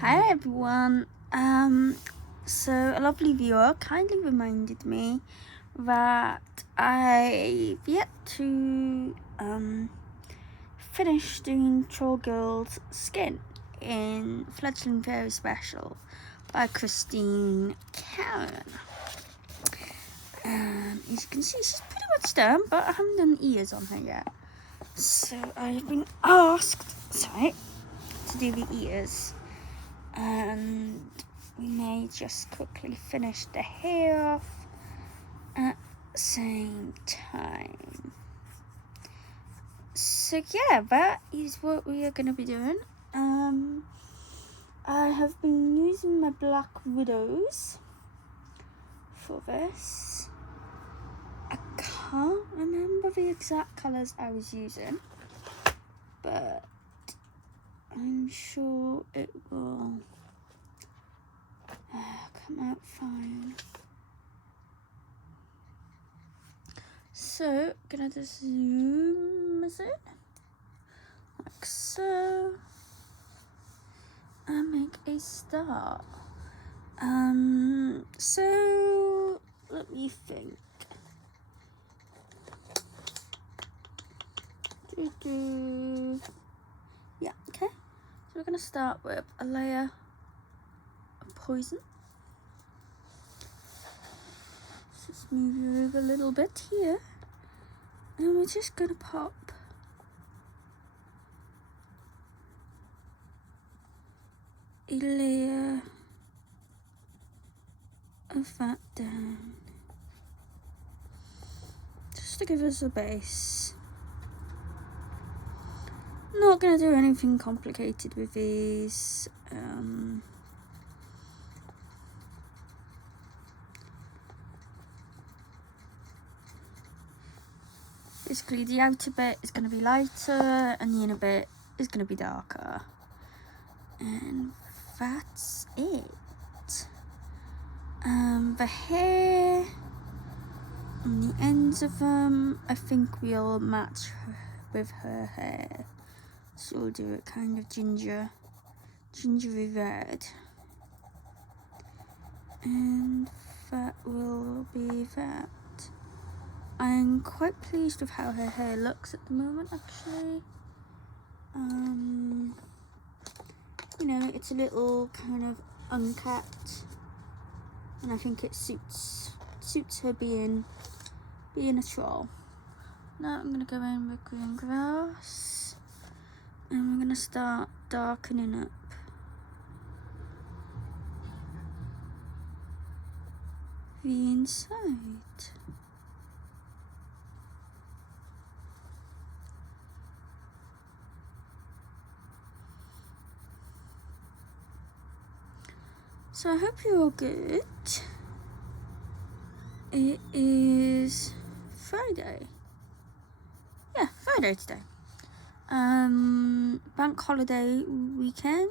Hi everyone. So a lovely viewer kindly reminded me that I've yet to finish doing Troll Girl's skin in Fledgling Fairies special by Karron. As you can see, she's pretty much done, but I haven't done ears on her yet. So I've been asked, to do the ears. And we may just quickly finish the hair off at the same time. So yeah, that is what we are going to be doing. I have been using my Black Widows for this. I can't remember the exact colours I was using, but I'm sure it will come out fine. So, gonna just zoom it like so and make a start. So let me think. Yeah, okay. So we're gonna start with a layer of poison. Just move you over a little bit here, and we're just gonna pop a layer of that down, just to give us a base. Not gonna do anything complicated with these. Basically, the outer bit is going to be lighter and the inner bit is going to be darker. And that's it. The hair on the ends of them, I think will match with her hair. So we'll do it kind of gingery red. And that will be that. I'm quite pleased with how her hair looks at the moment, actually. You know, it's a little kind of uncut, and I think it suits her being a troll. Now I'm gonna go in with green grass, and we're gonna start darkening up the inside. So I hope you're all good. It is Friday. Yeah, Friday today. Bank holiday weekend.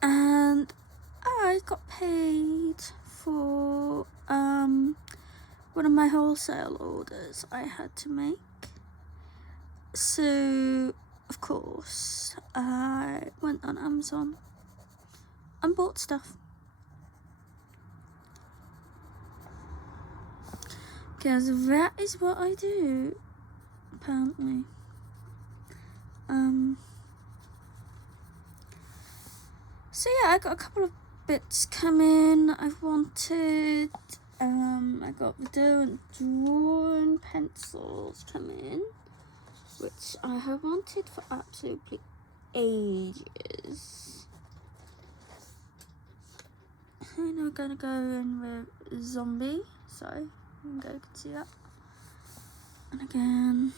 And I got paid for one of my wholesale orders I had to make. So of course I went on Amazon and bought stuff, because that is what I do, apparently. So yeah, I got a couple of bits coming. I wanted, I got the different drawing pencils coming, which I have wanted for absolutely ages. And I'm gonna go in with zombie, so you can see that. And again,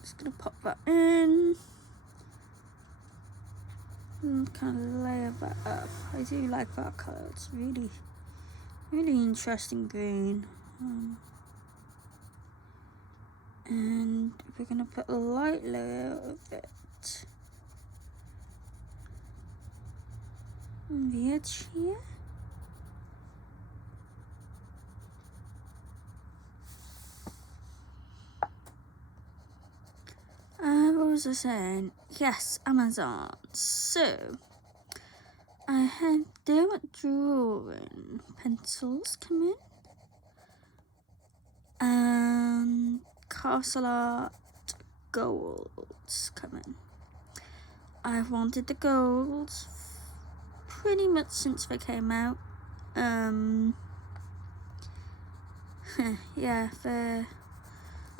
just gonna pop that in and kind of layer that up. I do like that colour, it's really interesting green. And we're gonna put a light layer of it on the edge here. was I saying? Yes, Amazon. So, I had different drawing pencils come in. And Castle Art golds come in. I've wanted the golds pretty much since they came out. Yeah,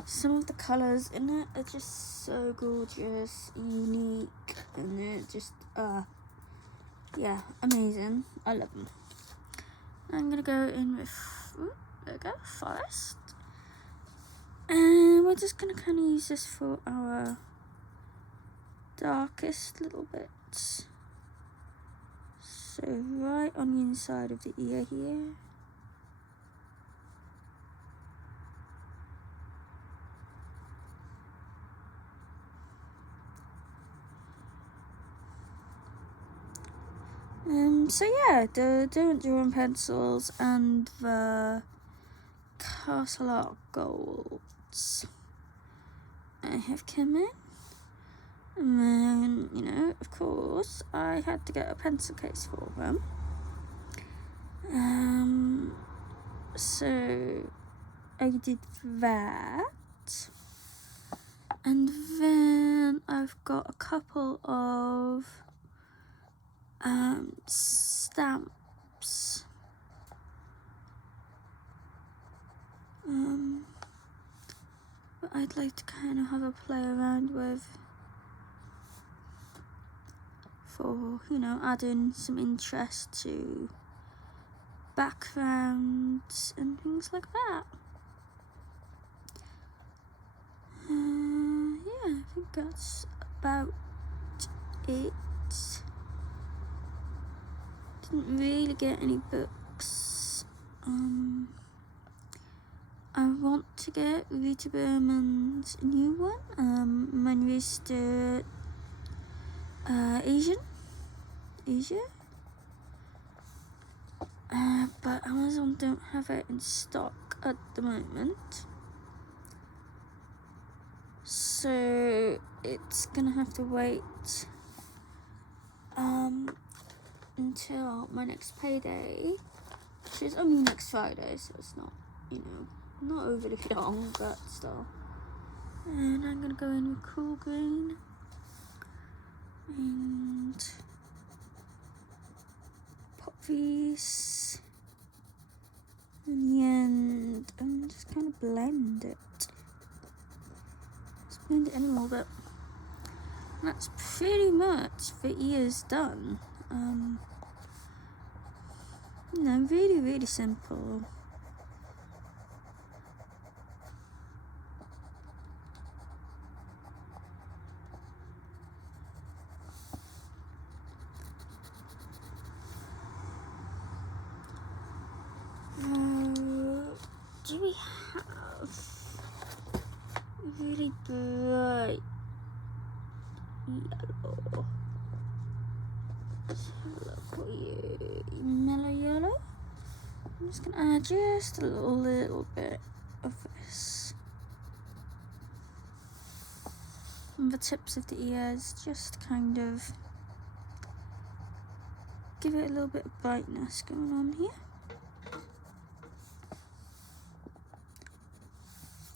some of the colours in it are just so gorgeous, unique, and they're just, yeah, amazing. I love them. I'm gonna go in with, there we go, Forest. And we're just gonna kind of use this for our darkest little bits. So right on the inside of the ear here. So yeah, the different drawing pencils and the Castle Art golds I have come in. And then, you know, of course, I had to get a pencil case for them. So I did that. And then I've got a couple of stamps. But I'd like to kind of have a play around with for, you know, adding some interest to backgrounds and things like that. Yeah, I think that's about it. Didn't really get any books. I want to get Rita Berman's new one, Manrista Asia, but Amazon don't have it in stock at the moment, so it's gonna have to wait until my next payday, which is only next Friday, so it's not, you know, not overly long, but still. And I'm gonna go in with cool green and pop these in the end and just kind of blend it. Just blend it in a little bit. And that's pretty much the ears done. You know, really, really simple. Do we have really bright yellow? Let's have a look for you. Mellow yellow. I'm just gonna add just a little bit of this on the tips of the ears, just kind of give it a little bit of brightness going on here.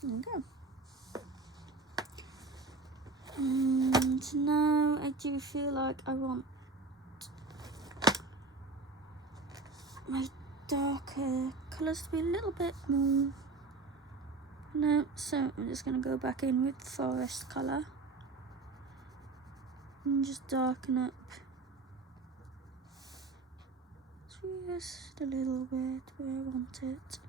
There we go. And now I do feel like I want my darker colours to be a little bit more pronounced, so I'm just going to go back in with forest colour and just darken up just a little bit where I want it.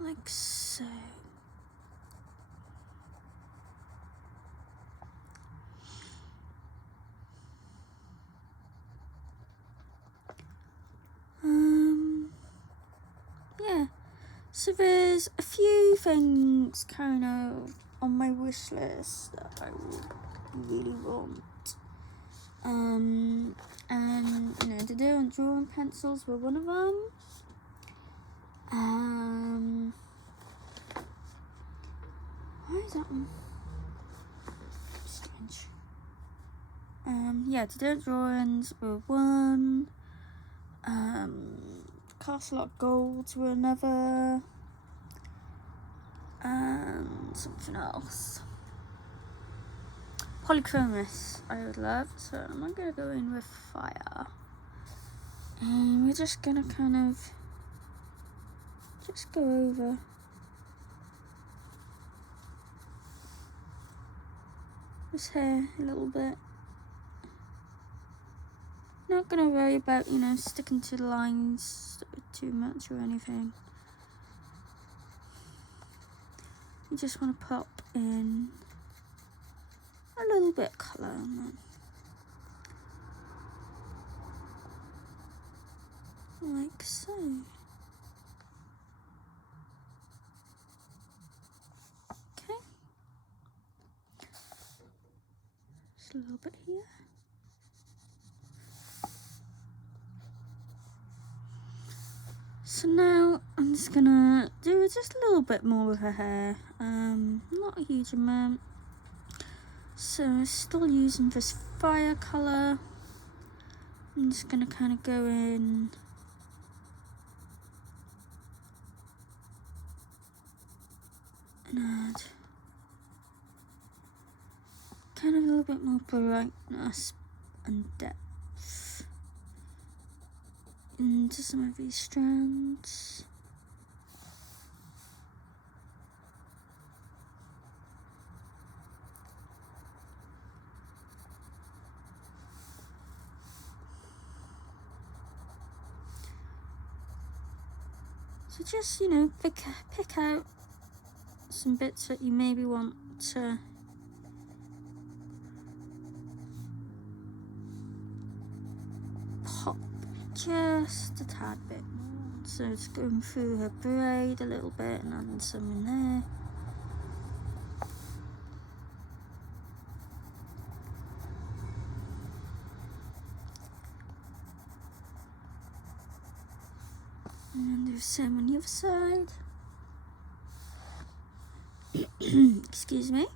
Like so. Yeah. So there's a few things kind of on my wish list that I would really want. And you know, the different drawing pencils were one of them. is that one? Strange. Yeah, today drawings were one. Castle Lock Golds were another. And something else. Polychromous I would love, so I'm not gonna go in with fire. And we're just gonna kind of just go over this hair a little bit. Not gonna worry about, you know, sticking to the lines too much or anything. You just want to pop in a little bit of colour on that. Like so. Okay. Just a little bit here. So now I'm just gonna do just a little bit more with her hair. Not a huge amount. So still using this fire colour. I'm just gonna kind of go in and add kind of a little bit more brightness and depth into some of these strands. So just, you know, pick out some bits that you maybe want to pop just a tad bit more. So it's going through her braid a little bit and adding some in there. And then do the same on the other side. Excuse me.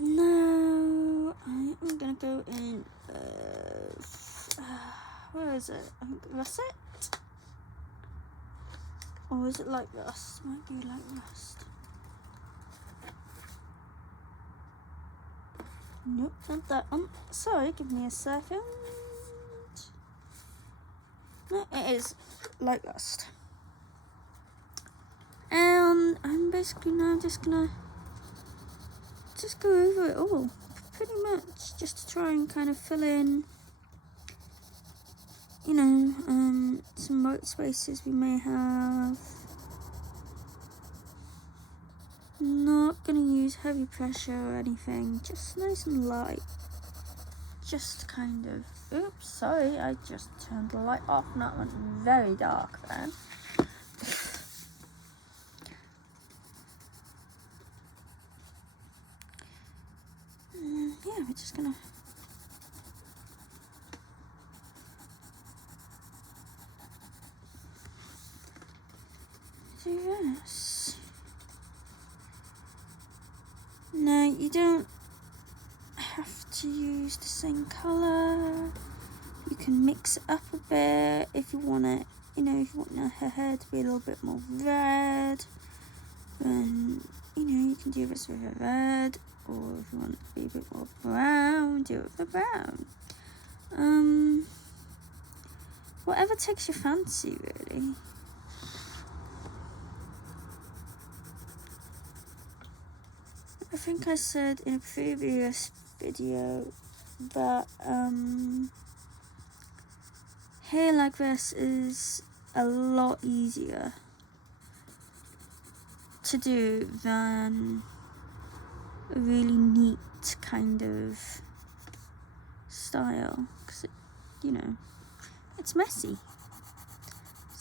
Now I am gonna go in. Where is it? I think russet. Or is it like rust? Might be like rust. Nope, not that one. Sorry, give me a second. No, it is like rust. And I'm basically now just gonna go over it all, pretty much, just to try and kind of fill in, you know, some white spaces we may have. Not gonna use heavy pressure or anything, just nice and light. Just kind of, oops, sorry, I just turned the light off and that went very dark then. Yeah, we're just gonna do this. Now you don't have to use the same colour. You can mix it up a bit if you want it. You know, if you want her hair to be a little bit more red, then you know you can do this with a red. Or if you want it to be a bit more brown, do it with a brown. Whatever takes your fancy, really. I think I said in a previous video that hair like this is a lot easier to do than a really neat kind of style, because you know, it's messy.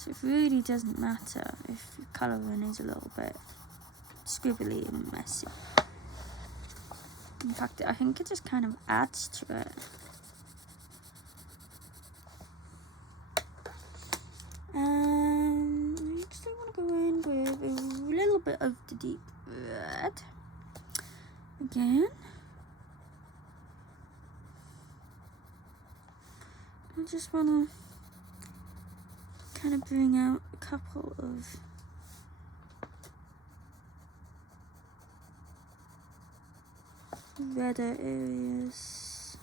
So it really doesn't matter if your colouring is a little bit scribbly and messy. In fact, I think it just kind of adds to it. Next I want to go in with a little bit of the deep red again. I just want to kind of bring out a couple of redder areas.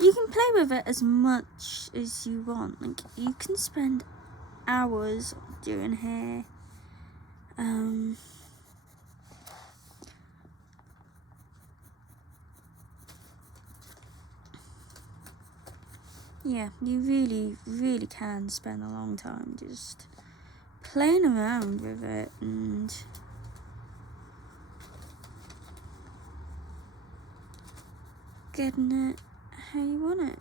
You can play with it as much as you want. Like, you can spend hours doing hair. Yeah, you really can spend a long time just playing around with it and getting it how you want it.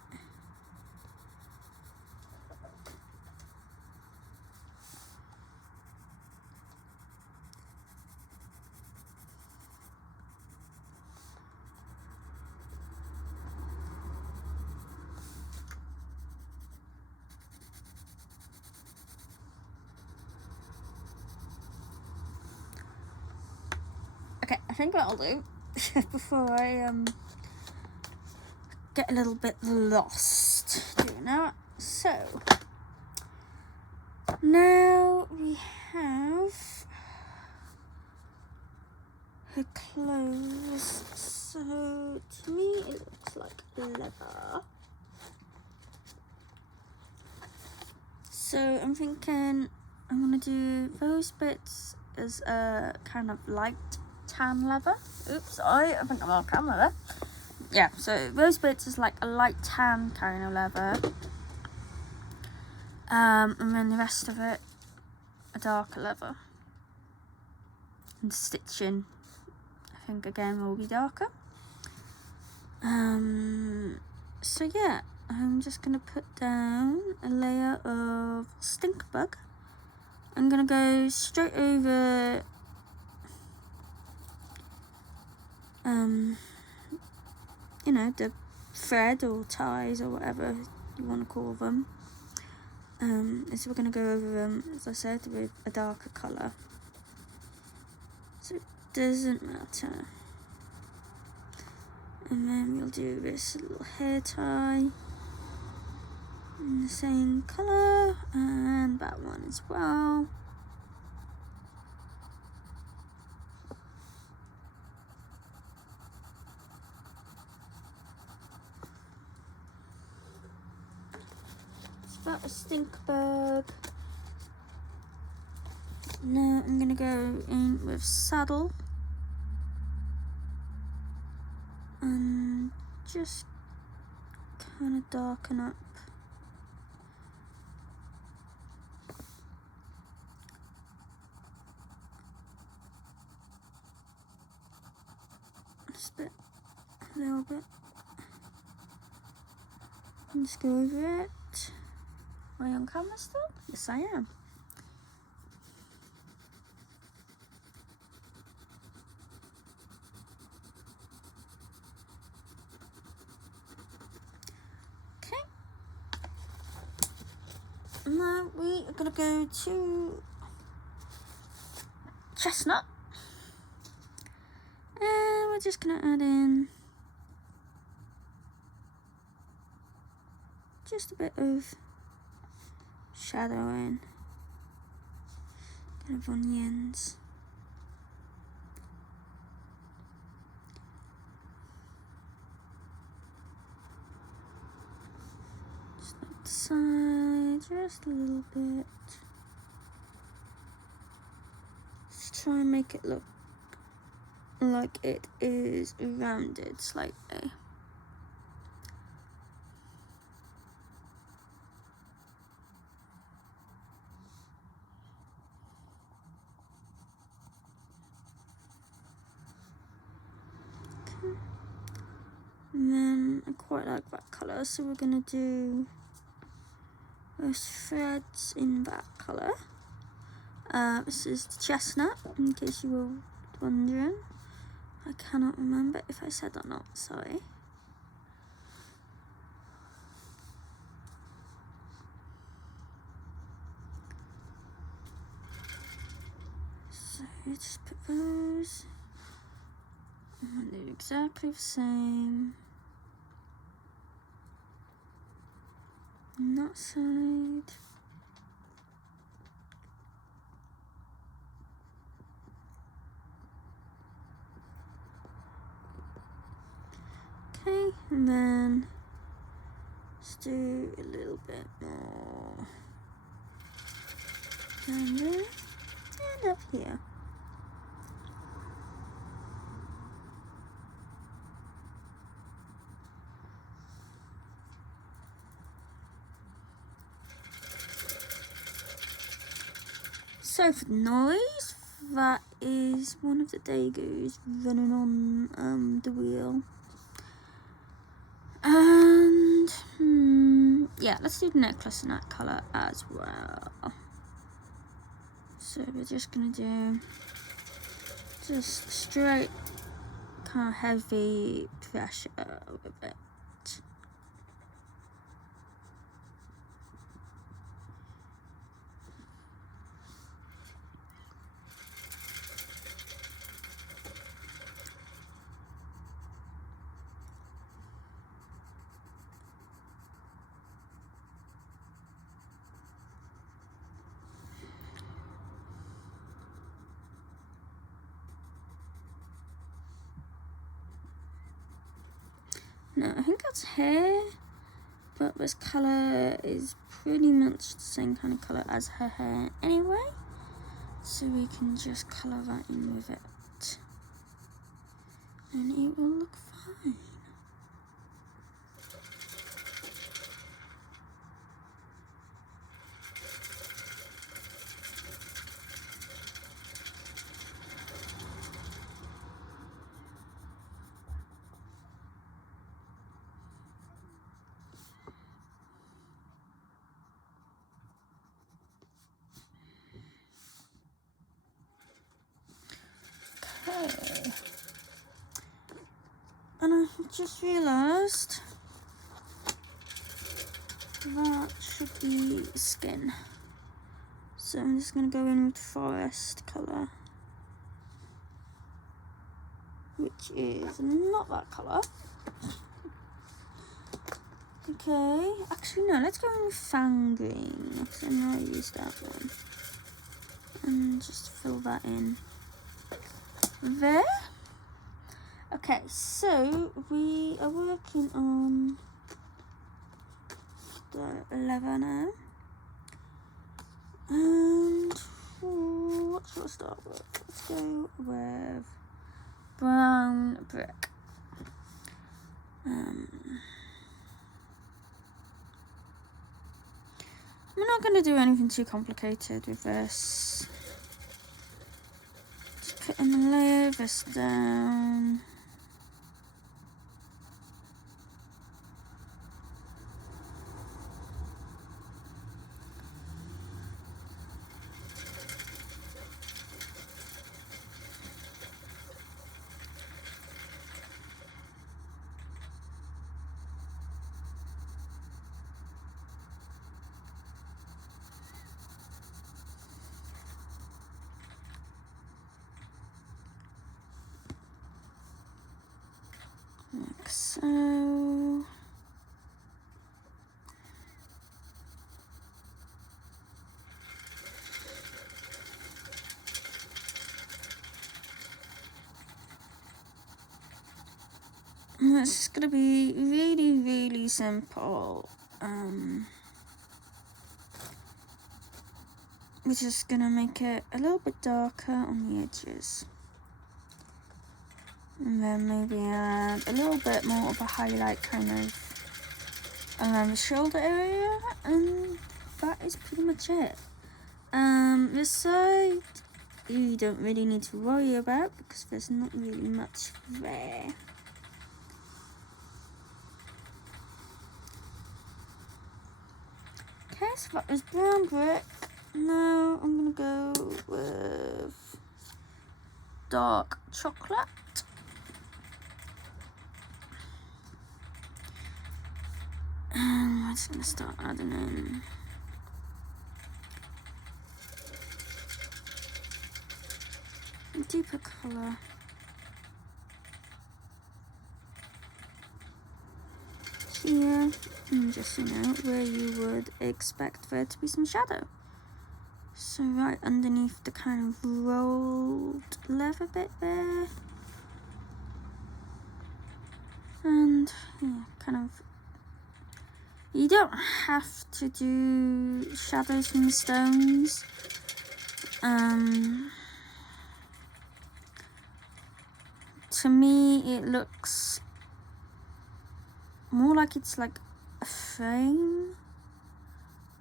Okay, I think what I'll do before I get a little bit lost doing that. So now we have her clothes. So to me it looks like leather. So I'm thinking I'm gonna do those bits as a kind of light tan leather. Oops, sorry, I think I'm on camera there. Yeah, so those bits is like a light tan kind of leather. And then the rest of it a darker leather. And stitching, I think again will be darker. So yeah, I'm just gonna put down a layer of stink bug. I'm gonna go straight over you know, the thread or ties or whatever you want to call them. So we're going to go over them, as I said, with a darker colour. So it doesn't matter. And then we'll do this little hair tie in the same colour, and that one as well. About a stink bug. Now I'm gonna go in with saddle and just kind of darken up just a little bit, and just go over it. Am I on camera still? Yes, I am. Okay. Now we are going to go to chestnut. And we're just going to add in just a bit of shadowing, kind of on the ends. Just like the side, just a little bit. Just try and make it look like it is rounded slightly. And then I quite like that colour, so we're going to do There's threads in that colour. This is the chestnut, in case you were wondering. I cannot remember if I said or not, sorry. So just put those. I'm going to do exactly the same. On that side. Okay, and then let's do a little bit more down there and up here. So for the noise, that is one of the dagoos running on the wheel. And yeah, let's do the necklace in that colour as well. So we're just gonna do just straight kind of heavy pressure with it. Now, I think that's hair, but this colour is pretty much the same kind of colour as her hair anyway. So we can just colour that in with it. And it will look fine. Okay, and I just realised that should be skin, so I'm just going to go in with forest colour, which is not that colour. Okay, actually no, let's go in with fan green, because I know I used that one, and just fill that in there. Okay, so we are working on the leather now, and what shall I start with? Let's go with brown brick. I'm not going to do anything too complicated with this. Just putting a layer of this down. Like so. And it's just going to be really, really simple. We're just going to make it a little bit darker on the edges. And then maybe add a little bit more of a highlight kind of around the shoulder area, and that is pretty much it. This side you don't really need to worry about because there's not really much there. Okay, So that is brown brick. Now I'm gonna go with dark chocolate. And I'm just gonna start adding in a deeper colour. Here, and just, you know, where you would expect there to be some shadow. So right underneath the kind of rolled leather bit there. And yeah, kind of, you don't have to do shadows from the stones. To me it looks more like it's like a frame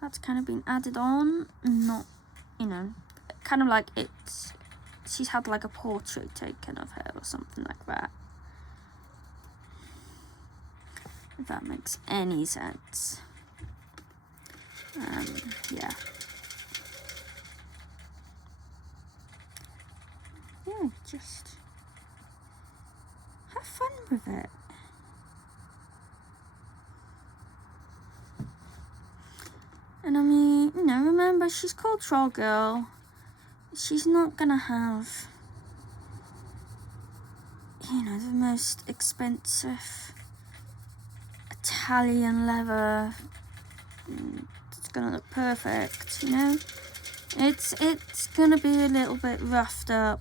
that's kind of been added on, not, you know, kind of like it's, she's had like a portrait taken of her or something like that. If that makes any sense. Yeah. Yeah, just have fun with it. And I mean, you know, remember, she's called Troll Girl. She's not gonna have, you know, the most expensive Italian leather. It's gonna look perfect, you know. It's gonna be a little bit roughed up,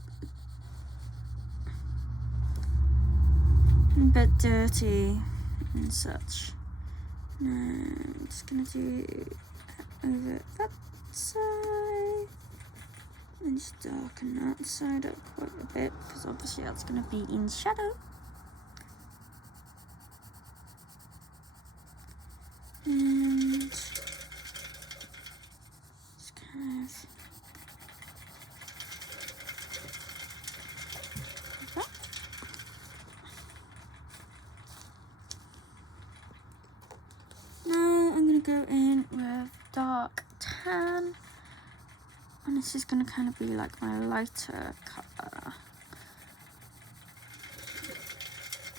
a bit dirty and such. Now I'm just gonna do over that side and just darken that side up quite a bit, because obviously that's gonna be in shadow. And just kind of like that. Now I'm gonna go in with dark tan, and this is gonna kind of be like my lighter colour,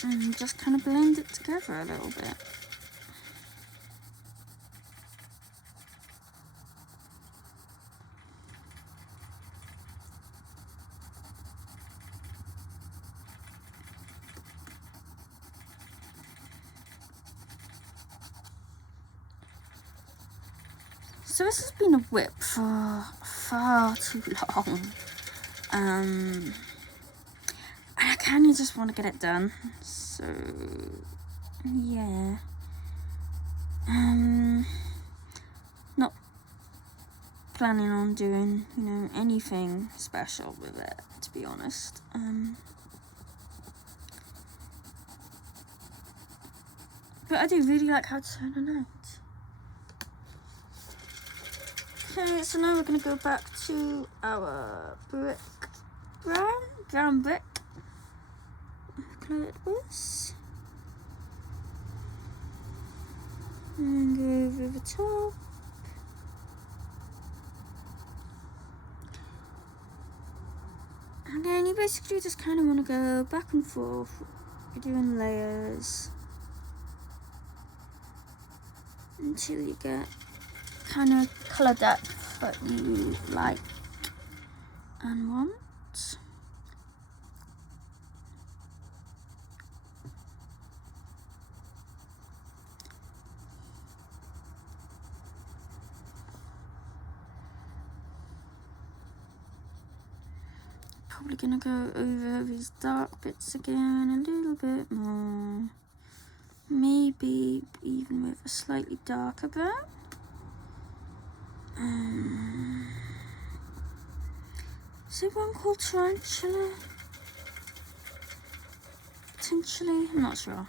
and just kind of blend it together a little bit. So this has been a whip for far too long, and I kind of just want to get it done. So yeah, not planning on doing, you know, anything special with it, to be honest. But I do really like how it's turning out. Okay, so now we're going to go back to our brick, brown brick. What colour it was. And go over the top. And then you basically just kind of want to go back and forth. You're doing layers until you get kind of colour depth that you like and want. Probably gonna go over these dark bits again a little bit more, maybe even with a slightly darker brown. Is there one called Tarantula? Potentially, I'm not sure.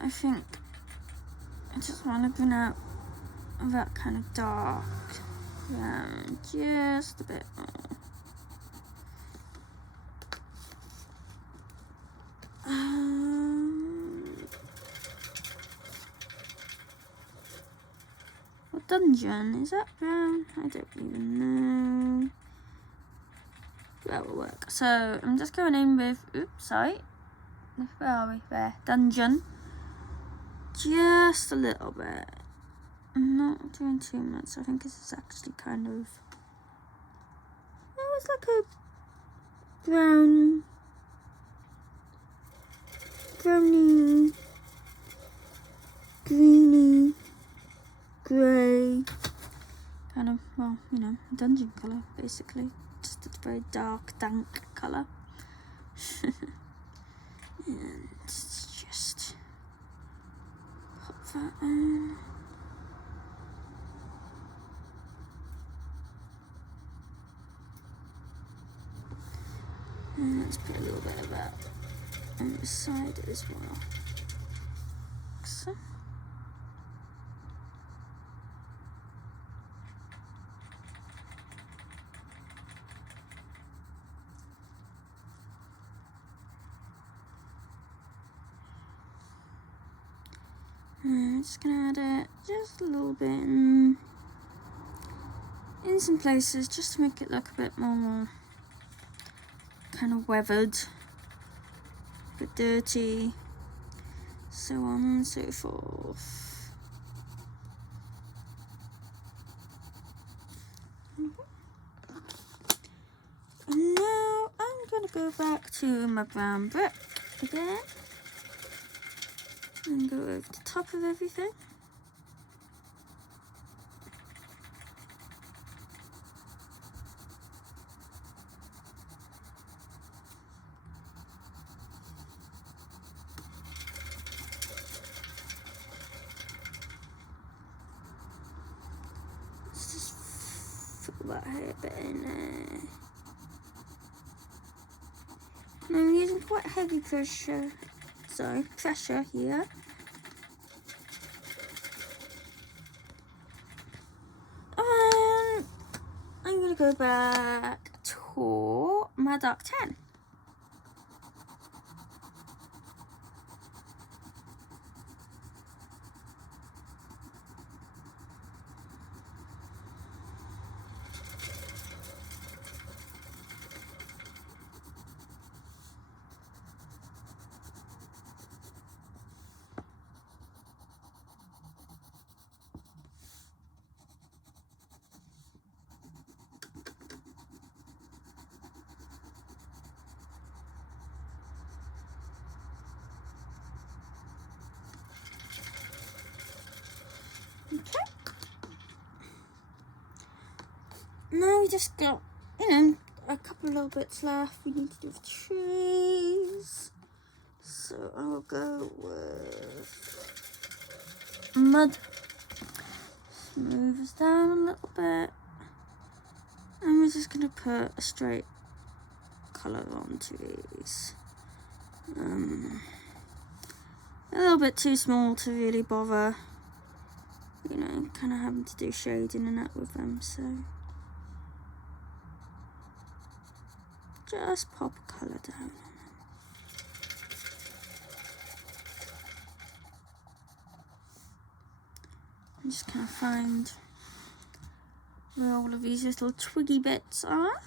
I think I just want to bring out that kind of dark brown just a bit more. dungeon. Is that brown? I don't even know. That will work. So I'm just going in with, oops, sorry. Where are we? There. Dungeon. Just a little bit. I'm not doing too much. I think this is actually kind of, it's like a browny, greeny, grey, kind of, well, you know, dungeon colour basically. Just a very dark, dank colour. And just pop that in. And let's put a little bit of that on the side as well. So. I'm just gonna add it just a little bit in some places, just to make it look a bit more kind of weathered, a bit dirty, so on and so forth. And now I'm gonna go back to my brown brick again and go over the top of everything. Let's just fill that hair bit in there. And I'm using quite heavy pressure here. And I'm gonna go back to my dark tan. Okay. Now we just got, a couple of little bits left. We need to do the trees. So I'll go with mud. Move us down a little bit. And we're just going to put a straight colour onto these. A little bit too small to really bother, kind of having to do shading and that with them, so just pop a colour down on them. I'm just going to find where all of these little twiggy bits are.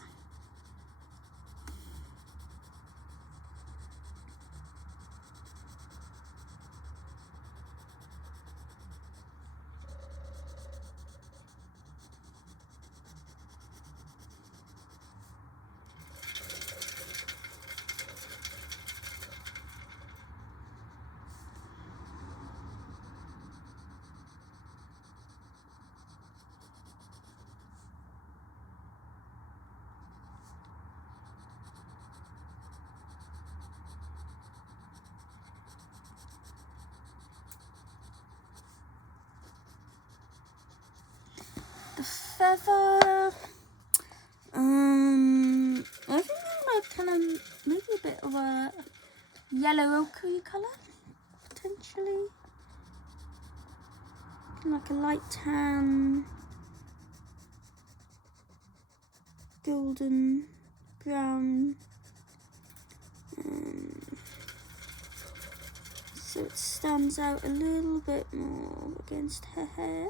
The feather, I think like kind of maybe a bit of a yellow ochre colour, potentially, like a light tan, golden brown, so it stands out a little bit more against her hair.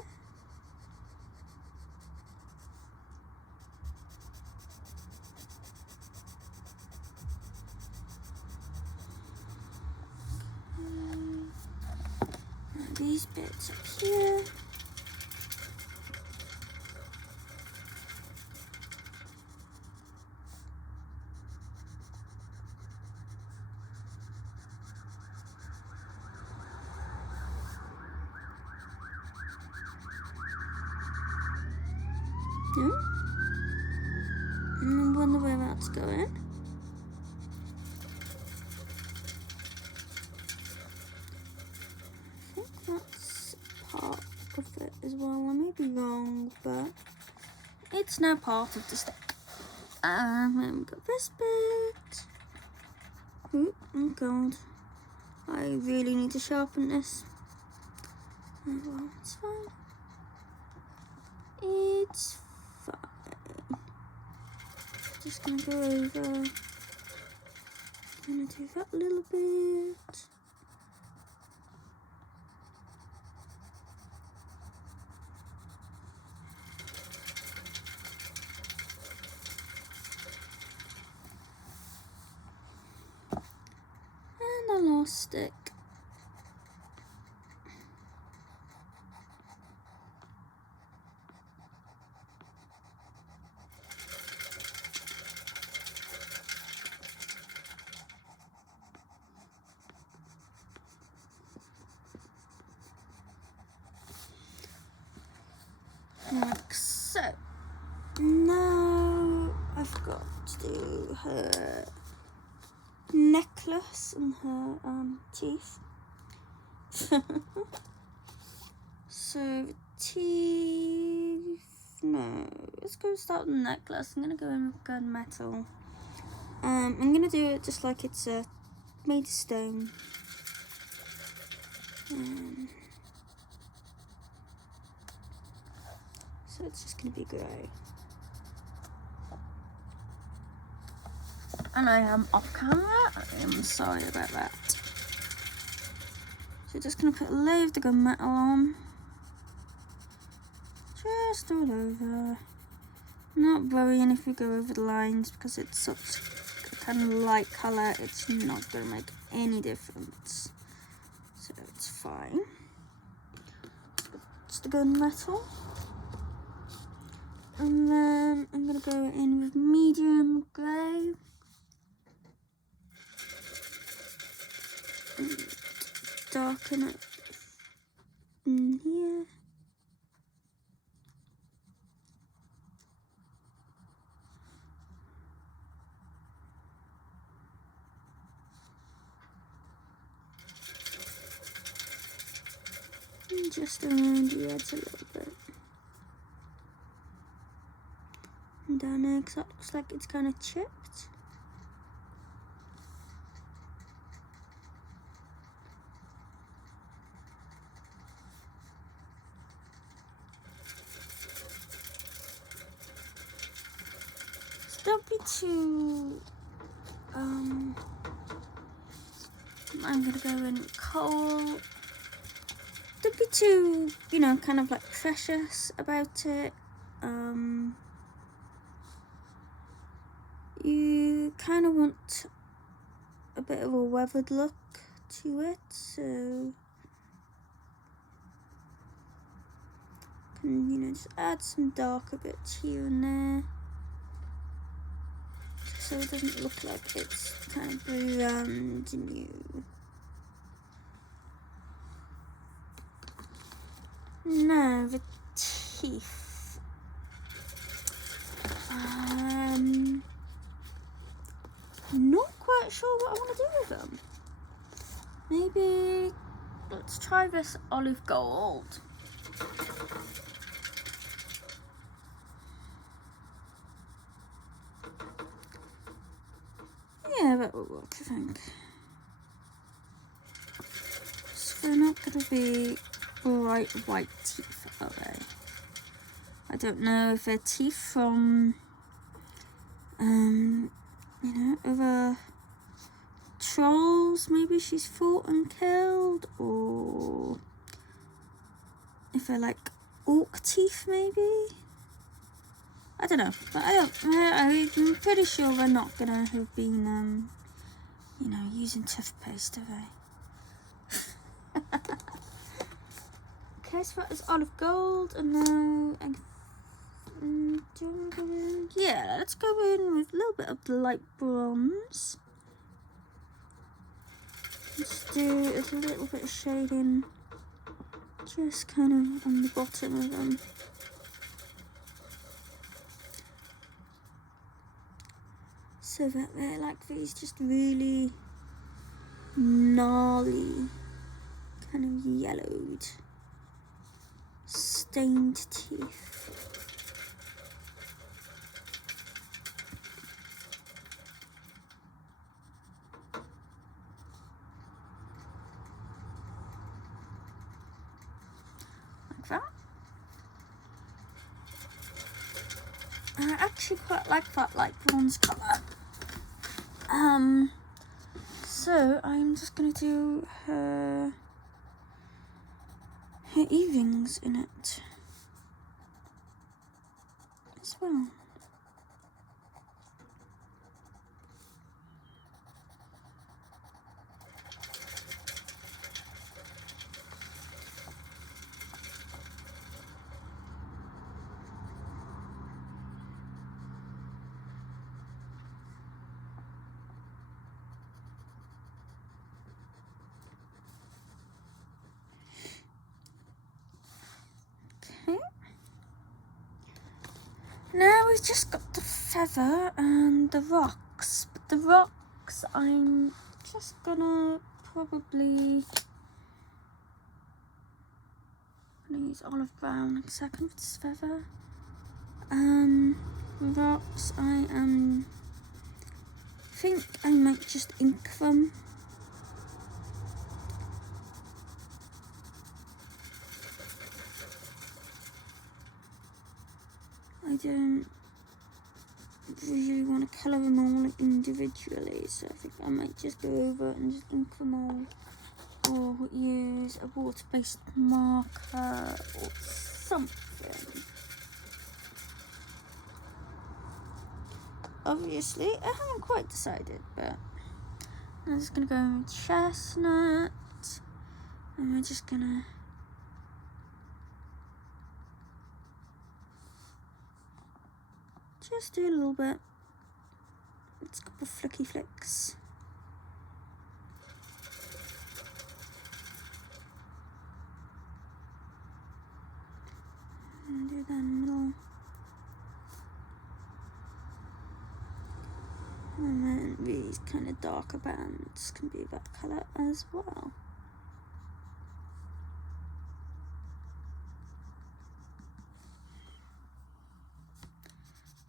these bits up here. And I wonder where that's going. I think that's part of it as well. I may be wrong, but it's now part of the stick. And then we've got this bit. Oh god. I really need to sharpen this. Oh well, it's fine. It's fine. Just gonna go over. Gonna do that little bit. And the last stick. Like so. Now I've got to do her necklace and her teeth. So teeth, no, let's go start with the necklace. I'm gonna go in with gunmetal. I'm gonna do it just like it's made of stone. So it's just gonna be grey. And I am off camera. I am sorry about that. So just gonna put a layer of the gunmetal on. Just all over. Not worrying if we go over the lines because it's such a kind of light colour, it's not gonna make any difference. So it's fine. It's the gunmetal. And then I'm gonna go in with medium grey. Darken it in here. And just around the edge a little bit. And down there, because that looks like it's kind of chipped. Don't be too, I'm gonna go in coal. Don't be too, kind of like precious about it. You kind of want a bit of a weathered look to it, so can, just add some darker bits here and there. So it doesn't look like it's kind of brand new. Now the teeth. Not quite sure what I want to do with them. Maybe let's try this olive gold. Yeah, that will work, I think. So they're not going to be bright white teeth, are they? I don't know if they're teeth from, other trolls maybe she's fought and killed, or if they're like orc teeth maybe. I don't know, but I'm pretty sure they're not gonna have been, using toothpaste, have they? Okay, so that is olive gold, and now yeah, let's go in with a little bit of the light bronze. Let's do a little bit of shading just kind of on the bottom of them. So that they're like these just really gnarly, kind of yellowed, stained teeth. That. I actually quite like that light bronze colour. So I'm just gonna do her earrings in it as well. Okay. Now we've just got the feather and the rocks. But the rocks I'm just gonna probably use olive brown in a second with this feather. Rocks I think I might just ink them. I don't really want to colour them all individually, so I think I might just go over and just ink them all, or use a water-based marker or something. Obviously, I haven't quite decided, but I'm just going to go with chestnut, and we're just going to just do a little bit. It's a couple of flicky flicks. And do that in the middle. And then these kind of darker bands can be that colour as well.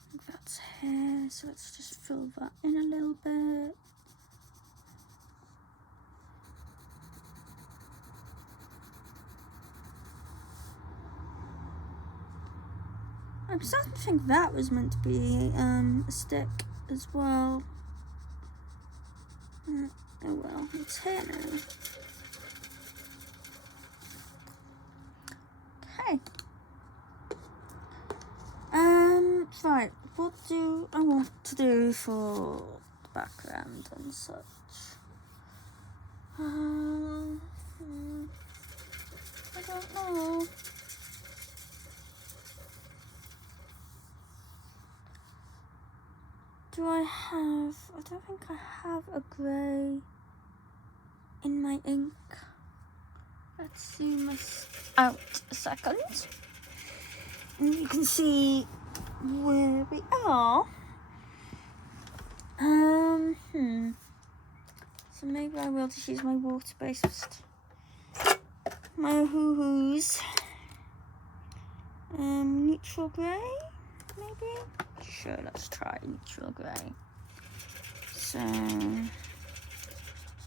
I think that's hair, so let's just fill that in a little bit. I'm starting to think that was meant to be a stick as well. Oh well, it's here now. Okay. Right, what do I want to do for the background and such? I don't know. I don't think I have a grey in my ink. Let's zoom this out a second. And you can see where we are. So maybe I will just use my water-based, my hoo-hoos. Neutral grey, maybe? Sure, let's try neutral grey. So,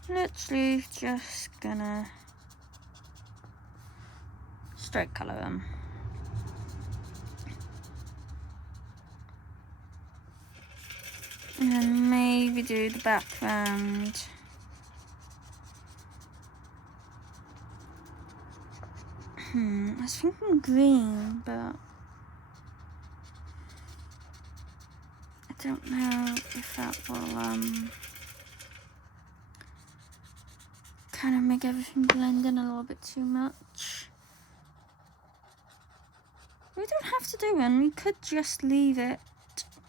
literally just gonna straight colour them. And then maybe do the background. I was thinking green, but I don't know if that will kind of make everything blend in a little bit too much. have to do one. We could just leave it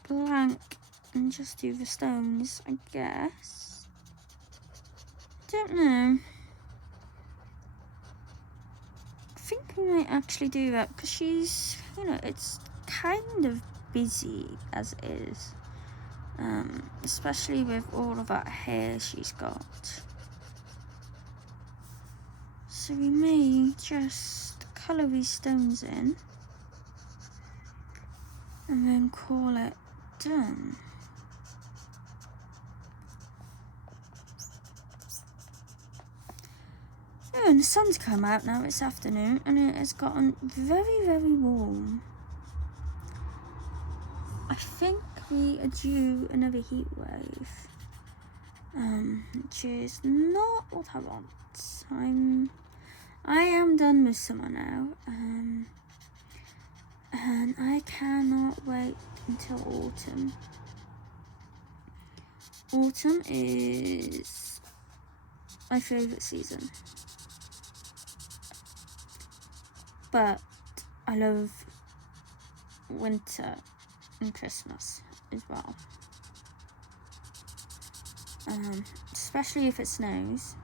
blank and just do the stones, I guess. Don't know. I think we might actually do that because she's, you know, it's kind of busy as is. Especially with all of that hair she's got. So we may just colour these stones in and then call it done. Oh, and the sun's come out now this afternoon and it has gotten very, very warm. I think we are due another heat wave, which is not what I want. I am done with summer now, and I cannot wait until autumn. Autumn is my favourite season, but I love winter and Christmas as well, especially if it snows.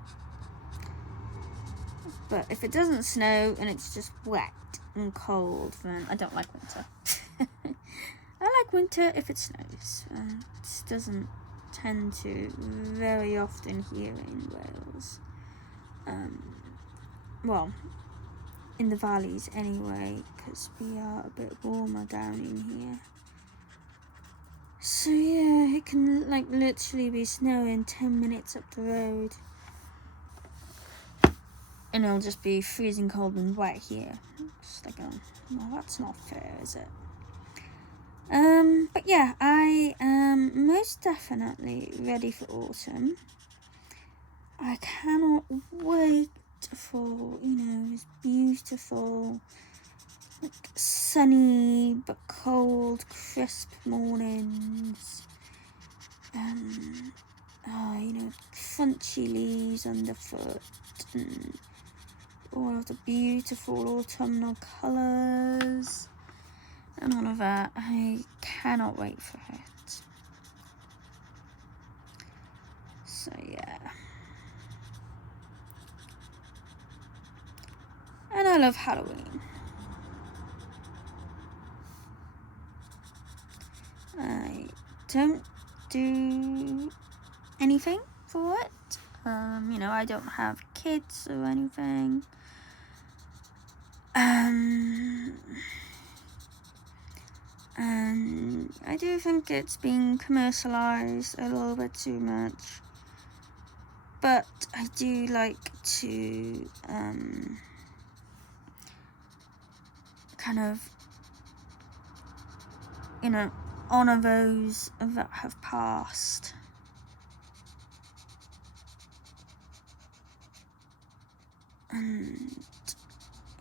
But if it doesn't snow and it's just wet and cold, then I don't like winter. I like winter if it snows. It doesn't tend to very often here in Wales. Well, in the valleys anyway, because we are a bit warmer down in here. So yeah, it can like literally be snowing 10 minutes up the road. And it'll just be freezing cold and wet here. Just like, well, that's not fair, is it? But yeah, I am most definitely ready for autumn. I cannot wait for, you know, this beautiful, like, sunny but cold, crisp mornings. You know, crunchy leaves underfoot and all of the beautiful autumnal colours and all of that. I cannot wait for it. So yeah. And I love Halloween. I don't do anything for it. You know, I don't have kids or anything. And I do think it's being commercialized a little bit too much. But I do like to kind of, you know, honor those that have passed. And,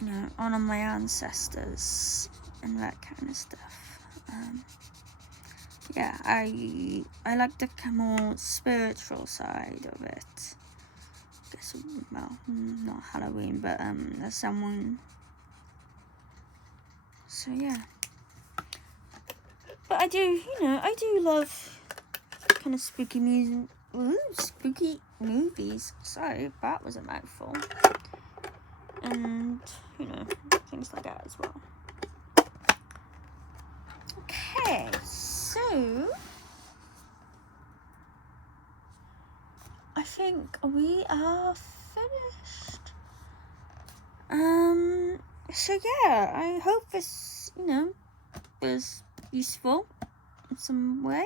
you know, honor my ancestors and that kind of stuff. Yeah, I like the more spiritual side of it. I guess, well, not Halloween, but the Samhain. So yeah. But I do love kind of spooky music. Spooky movies. Sorry, that was a mouthful. And, you know, things like that as well. Okay, so I think we are finished. So yeah, I hope this, you know, was useful in some way.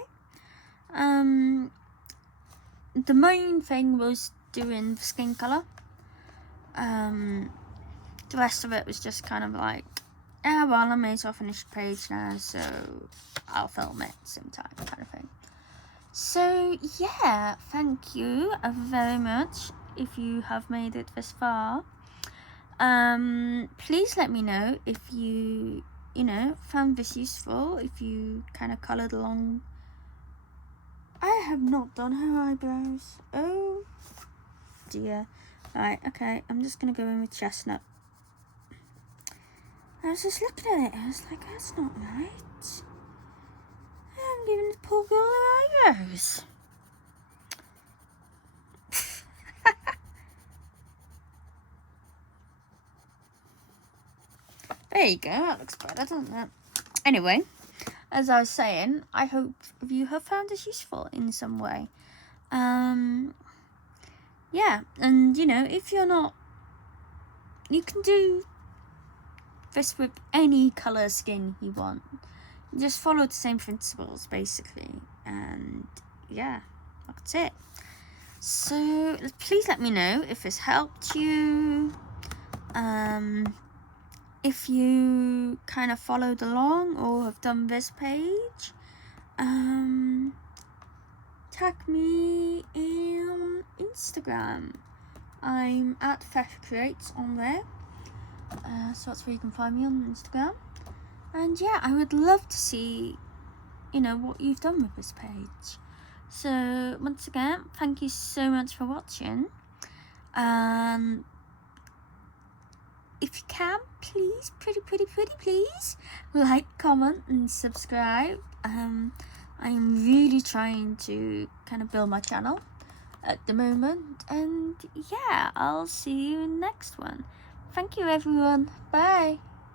The main thing was doing the skin colour. The rest of it was just kind of like, well, I may as well finish the page now, so I'll film it same time kind of thing. So yeah, thank you very much if you have made it this far. Please let me know if you know, found this useful, if you kind of coloured along. I have not done her eyebrows. Oh dear. Right, okay, I'm just going to go in with chestnut. I was just looking at it. I was like, that's not right. I'm giving this poor girl her eyebrows. There you go. That looks better, doesn't it? Anyway, as I was saying, I hope you have found this useful in some way. Yeah, and you know, if you're not, you can do this with any colour skin you want. Just follow the same principles, basically, and yeah, that's it. So please let me know if this helped you. If you kind of followed along or have done this page, tag me in Instagram. I'm at Fashion Creates on there, so that's where you can find me on Instagram. And yeah, I would love to see, you know, what you've done with this page. So once again, thank you so much for watching. If you can, please, pretty please, like, comment and subscribe. I'm really trying to kind of build my channel at the moment. And yeah, I'll see you in the next one. Thank you, everyone. Bye.